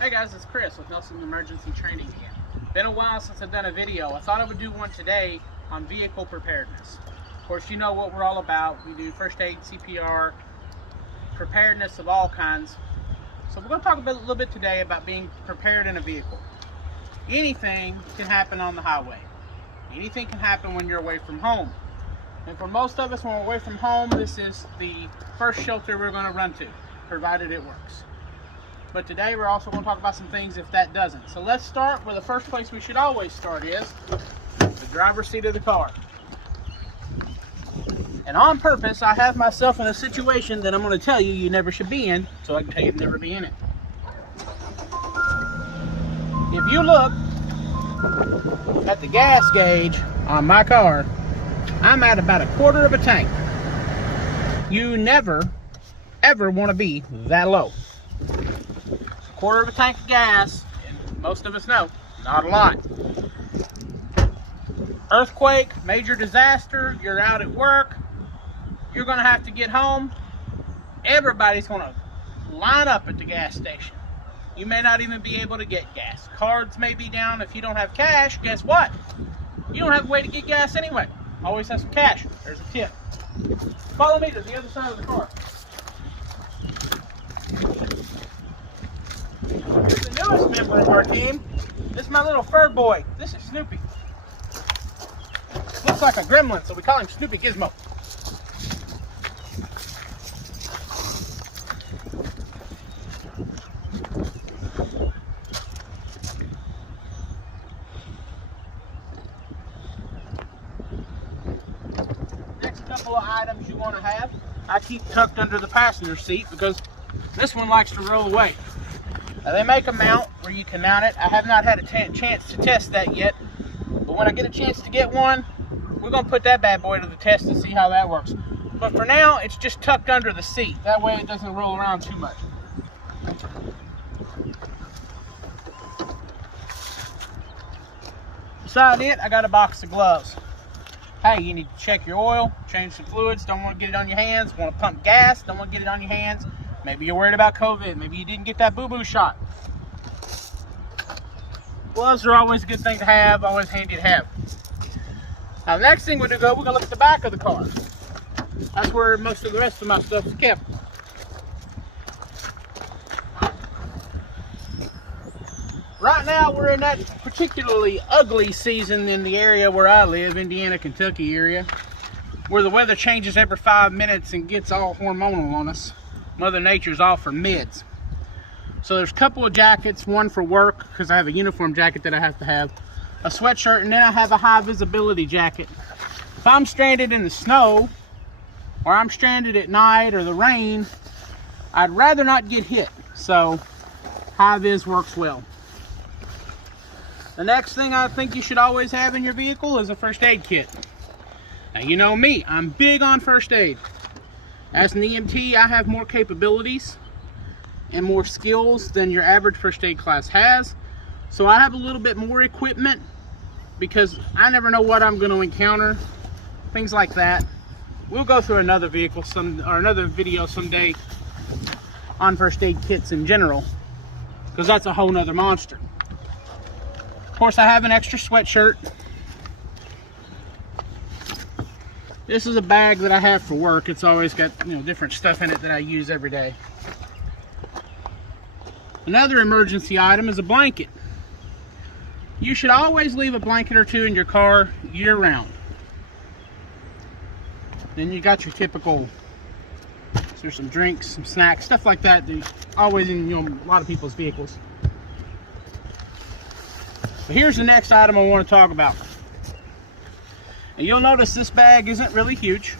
Hey guys, it's Chris with Nelson Emergency Training here. Been a while since I've done a video. I thought I would do one today on vehicle preparedness. Of course, you know what we're all about. We do first aid, CPR, preparedness of all kinds. So we're going to talk a little bit today about being prepared in a vehicle. Anything can happen on the highway. Anything can happen when you're away from home. And for most of us, when we're away from home, this is the first shelter we're going to run to, provided it works. But today we're also going to talk about some things if that doesn't. So let's start where the first place we should always start is the driver's seat of the car. And on purpose, I have myself in a situation that I'm going to tell you you never should be in, so I can tell you to never be in it. If you look at the gas gauge on my car, I'm at about 1/4 of a tank. You never, ever want to be that low. 1/4 of a tank of gas, and most of us know, not a lot. Earthquake, major disaster, you're out at work, you're going to have to get home. Everybody's going to line up at the gas station. You may not even be able to get gas. Cards may be down. If you don't have cash, guess what? You don't have a way to get gas anyway. Always have some cash. There's a tip. Follow me to the other side of the car. Here's the newest member of our team. This is my little fur boy. This is Snoopy. Looks like a gremlin, so we call him Snoopy Gizmo. Next couple of items you want to have, I keep tucked under the passenger seat because this one likes to roll away. Now they make a mount where you can mount it. I have not had a chance to test that yet, but when I get a chance to get one, we're going to put that bad boy to the test and see how that works. But for now, it's just tucked under the seat. That way it doesn't roll around too much. Beside it, I got a box of gloves. Hey, you need to check your oil, change some fluids, don't want to get it on your hands, want to pump gas, don't want to get it on your hands. Maybe you're worried about COVID. Maybe you didn't get that boo-boo shot. Gloves are always a good thing to have, always handy to have. Now, the next thing we're going to look at the back of the car. That's where most of the rest of my stuff is kept. Right now, we're in that particularly ugly season in the area where I live, Indiana, Kentucky area, where the weather changes every 5 minutes and gets all hormonal on us. Mother Nature's all for mids. So there's a couple of jackets, one for work, because I have a uniform jacket that I have to have, a sweatshirt, and then I have a high visibility jacket. If I'm stranded in the snow, or I'm stranded at night, or the rain, I'd rather not get hit. So high vis works well. The next thing I think you should always have in your vehicle is a first aid kit. Now you know me, I'm big on first aid. As an EMT, I have more capabilities and more skills than your average first aid class has. So I have a little bit more equipment because I never know what I'm going to encounter. Things like that. We'll go through another another video someday on first aid kits in general, because that's a whole nother monster. Of course, I have an extra sweatshirt. This is a bag that I have for work. It's always got, different stuff in it that I use every day. Another emergency item is a blanket. You should always leave a blanket or two in your car year-round. Then you got your typical, there's some drinks, some snacks, stuff like that. Always in a lot of people's vehicles. But here's the next item I want to talk about. And you'll notice this bag isn't really huge.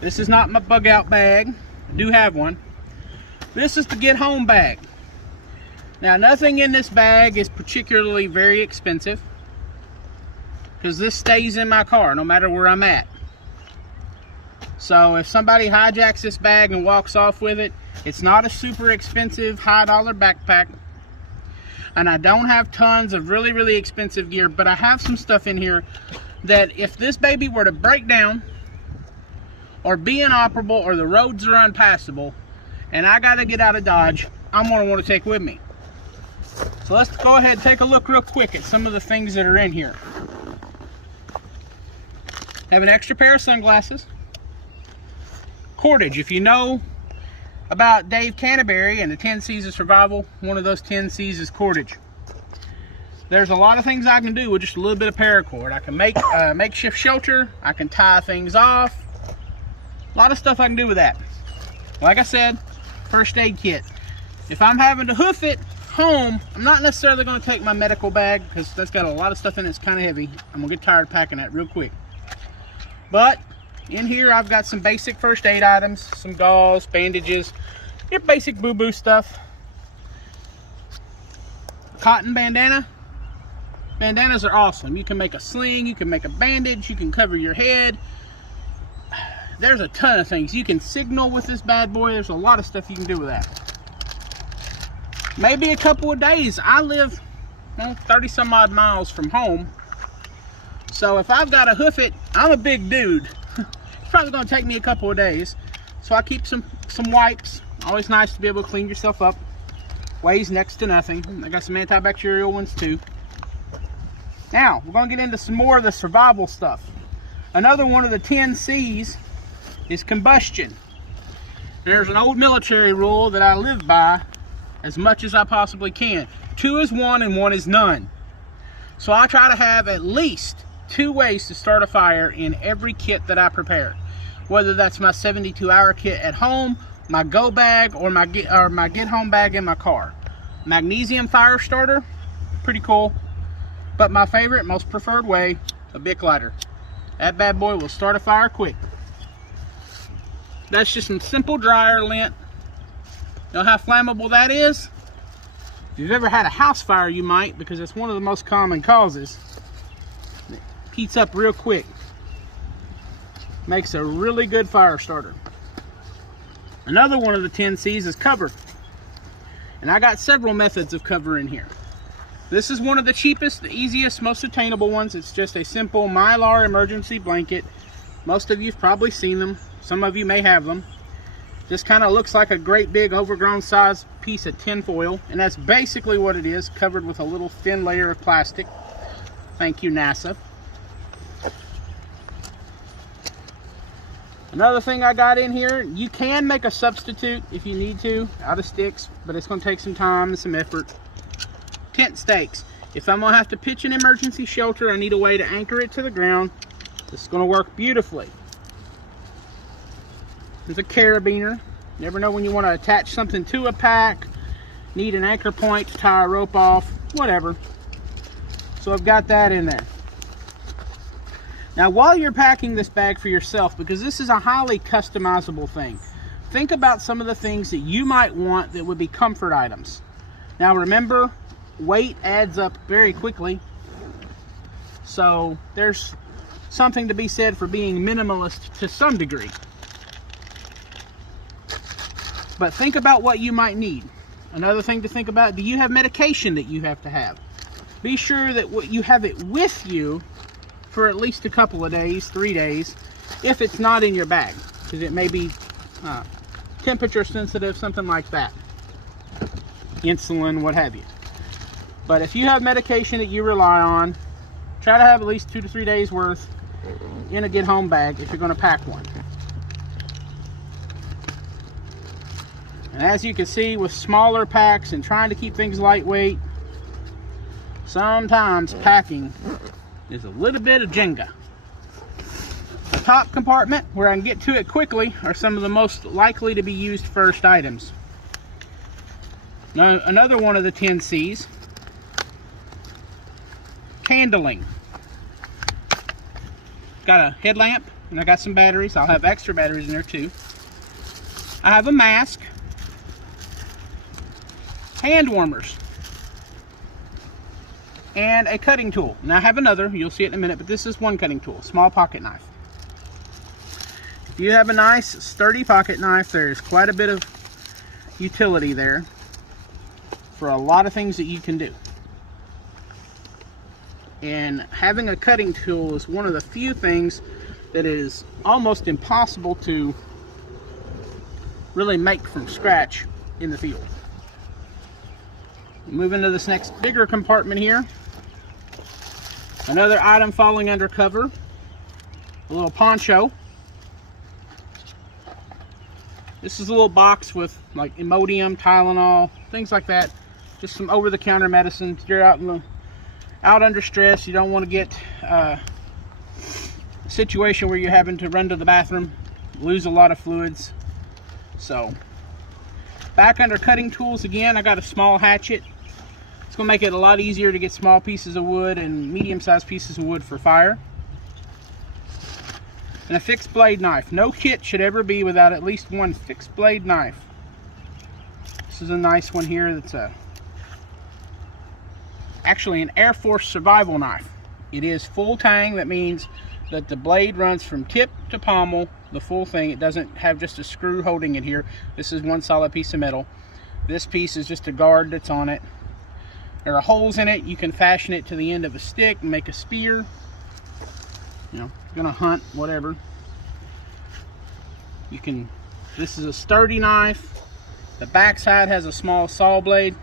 This is not my bug out bag. I do have one. This is the get home bag. Now, nothing in this bag is particularly very expensive, because this stays in my car no matter where I'm at. So if somebody hijacks this bag and walks off with it, it's not a super expensive high dollar backpack. And I don't have tons of really, really expensive gear, but I have some stuff in here that if this baby were to break down or be inoperable or the roads are unpassable and I got to get out of Dodge, I'm going to want to take with me. So let's go ahead and take a look real quick at some of the things that are in here. Have an extra pair of sunglasses. Cordage. If you know about Dave Canterbury and the 10 C's of survival, one of those 10 C's is cordage. There's a lot of things I can do with just a little bit of paracord. I can make a makeshift shelter. I can tie things off. A lot of stuff I can do with that. Like I said, first aid kit. If I'm having to hoof it home, I'm not necessarily going to take my medical bag because that's got a lot of stuff in it. It's kind of heavy. I'm going to get tired packing that real quick. But in here I've got some basic first aid items, some gauze, bandages, your basic boo-boo stuff. Cotton bandana. Bandanas are awesome. You can make a sling, you can make a bandage, you can cover your head. There's a ton of things. You can signal with this bad boy. There's a lot of stuff you can do with that. Maybe a couple of days. I live 30 some odd miles from home. So if I've got to hoof it, I'm a big dude. It's probably going to take me a couple of days. So I keep some wipes. Always nice to be able to clean yourself up. Weighs next to nothing. I got some antibacterial ones too. Now, we're going to get into some more of the survival stuff. Another one of the 10 C's is combustion. There's an old military rule that I live by as much as I possibly can. 2 is 1 and 1 is none. So I try to have at least 2 ways to start a fire in every kit that I prepare. Whether that's my 72-hour kit at home, my go bag, or my get home bag in my car. Magnesium fire starter, pretty cool. But my favorite, most preferred way, a Bic lighter. That bad boy will start a fire quick. That's just some simple dryer lint. You know how flammable that is? If you've ever had a house fire, you might, because it's one of the most common causes. It heats up real quick. Makes a really good fire starter. Another one of the 10 C's is cover. And I got several methods of cover in here. This is one of the cheapest, the easiest, most attainable ones. It's just a simple Mylar emergency blanket. Most of you've probably seen them. Some of you may have them. This kind of looks like a great big overgrown size piece of tin foil, and that's basically what it is, covered with a little thin layer of plastic. Thank you, NASA. Another thing I got in here, you can make a substitute if you need to, out of sticks, but it's going to take some time and some effort. Tent stakes. If I'm going to have to pitch an emergency shelter, I need a way to anchor it to the ground. This is going to work beautifully. There's a carabiner. Never know when you want to attach something to a pack, need an anchor point to tie a rope off, whatever. So I've got that in there. Now while you're packing this bag for yourself, because this is a highly customizable thing, think about some of the things that you might want that would be comfort items. Now remember, weight adds up very quickly. So there's something to be said for being minimalist to some degree. But think about what you might need. Another thing to think about, do you have medication that you have to have? Be sure that you have it with you for at least a couple of days, 3 days, if it's not in your bag, because it may be temperature sensitive, something like that. Insulin, what have you. But if you have medication that you rely on, try to have at least 2 to 3 days worth in a get home bag if you're going to pack one. And as you can see, with smaller packs and trying to keep things lightweight, sometimes packing is a little bit of Jenga. The top compartment, where I can get to it quickly, are some of the most likely to be used first items. Now, another one of the 10 C's, candling. Got a headlamp, and I got some batteries. I'll have extra batteries in there too. I have a mask, hand warmers, and a cutting tool. Now I have another, you'll see it in a minute, but this is one cutting tool, small pocket knife. If you have a nice sturdy pocket knife, there's quite a bit of utility there for a lot of things that you can do. And having a cutting tool is one of the few things that is almost impossible to really make from scratch in the field. Move into this next bigger compartment here. Another item falling under cover, a little poncho. This is a little box with like Imodium, Tylenol, things like that. Just some over-the-counter medicine. You're out under stress. You don't want to get a situation where you're having to run to the bathroom, lose a lot of fluids. So, back under cutting tools again, I got a small hatchet. It's going to make it a lot easier to get small pieces of wood and medium-sized pieces of wood for fire. And a fixed blade knife. No kit should ever be without at least one fixed blade knife. This is a nice one here that's actually an Air Force survival knife. It is full tang. That means that the blade runs from tip to pommel, the full thing. It doesn't have just a screw holding it here. This is one solid piece of metal. This piece is just a guard that's on it. There are holes in it. You can fashion it to the end of a stick and make a spear. You know, gonna hunt, whatever. You can, this is a sturdy knife. The backside has a small saw blade.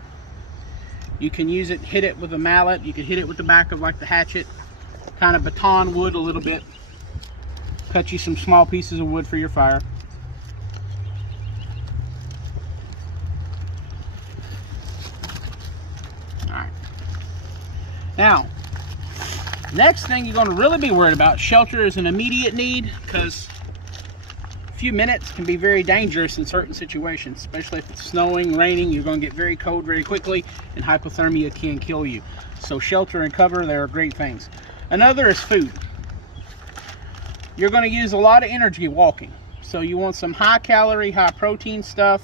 You can use it, hit it with a mallet. You can hit it with the back of like the hatchet. Kind of baton wood a little bit. Cut you some small pieces of wood for your fire. Now, next thing you're going to really be worried about, shelter is an immediate need, because a few minutes can be very dangerous in certain situations, especially if it's snowing, raining. You're going to get very cold very quickly, and hypothermia can kill you. So shelter and cover, they are great things. Another is food. You're going to use a lot of energy walking, so you want some high calorie, high protein stuff,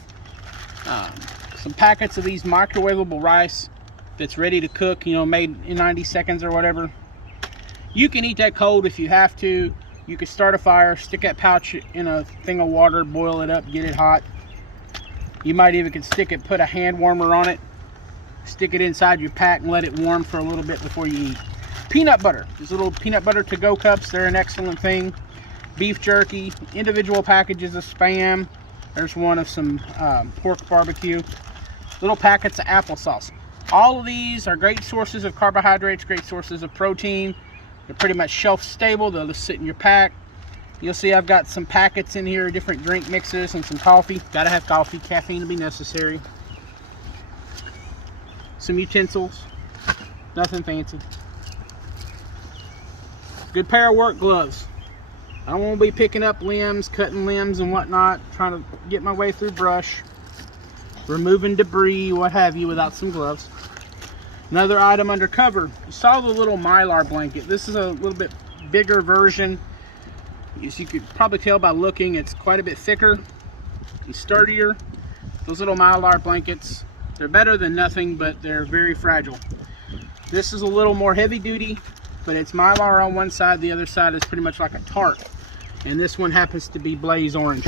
some packets of these microwavable rice that's ready to cook, you know, made in 90 seconds or whatever. You can eat that cold if you have to. You can start a fire, stick that pouch in a thing of water, boil it up, get it hot. You might even can stick it, put a hand warmer on it, stick it inside your pack and let it warm for a little bit before you eat. Peanut butter. These little peanut butter to-go cups, they're an excellent thing. Beef jerky, individual packages of Spam. There's one of some pork barbecue. Little packets of applesauce. All of these are great sources of carbohydrates, great sources of protein. They're pretty much shelf stable. They'll just sit in your pack. You'll see I've got some packets in here, different drink mixes and some coffee. Gotta have coffee, caffeine will be necessary. Some utensils, nothing fancy. Good pair of work gloves. I don't want to be picking up limbs, cutting limbs and whatnot, trying to get my way through brush, removing debris, what have you, without some gloves. Another item under cover. You saw the little Mylar blanket. This is a little bit bigger version. As you could probably tell by looking, it's quite a bit thicker and sturdier. Those little Mylar blankets, they're better than nothing, but they're very fragile. This is a little more heavy duty, but it's Mylar on one side, the other side is pretty much like a tarp. And this one happens to be blaze orange.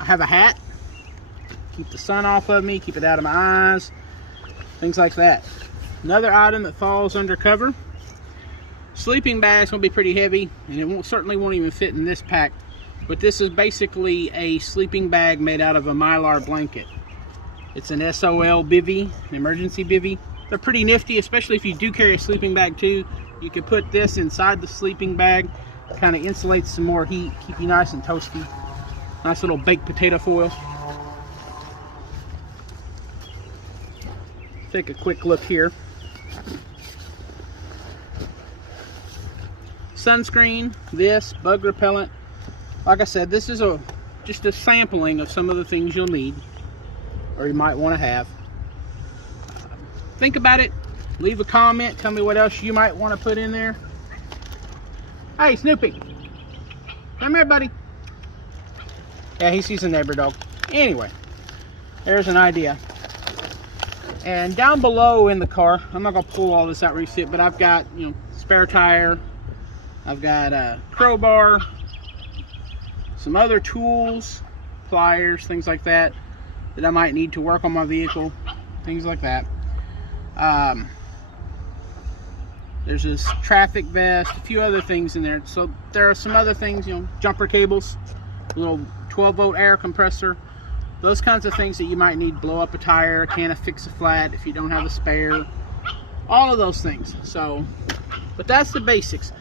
I have a hat. Keep the sun off of me, keep it out of my eyes, things like that. Another item that falls under cover. Sleeping bag's gonna be pretty heavy, and it certainly won't even fit in this pack. But this is basically a sleeping bag made out of a Mylar blanket. It's an SOL bivvy, an emergency bivvy. They're pretty nifty, especially if you do carry a sleeping bag too. You can put this inside the sleeping bag, kind of insulates some more heat, keep you nice and toasty. Nice little baked potato foil. Take a quick look here. Sunscreen, this, bug repellent. Like I said, this is just a sampling of some of the things you'll need, or you might want to have. Think about it. Leave a comment. Tell me what else you might want to put in there. Hey, Snoopy. Come here, buddy. Yeah, he sees a neighbor dog. Anyway, there's an idea. And down below in the car, I'm not gonna pull all this out where you see it, but I've got, you know, spare tire. I've got a crowbar, some other tools, pliers, things like that I might need to work on my vehicle, things like that. There's this traffic vest, a few other things in there. So there are some other things, you know, jumper cables, a little 12-volt air compressor, those kinds of things that you might need. Blow up a tire, a can of Fix-A-Flat if you don't have a spare, all of those things. So, but that's the basics.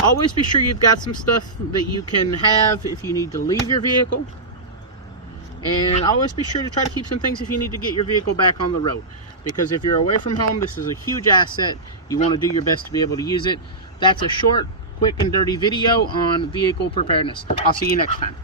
Always be sure you've got some stuff that you can have if you need to leave your vehicle, and always be sure to try to keep some things if you need to get your vehicle back on the road, because if you're away from home, this is a huge asset. You want to do your best to be able to use it. That's a short, quick, and dirty video on vehicle preparedness. I'll see you next time.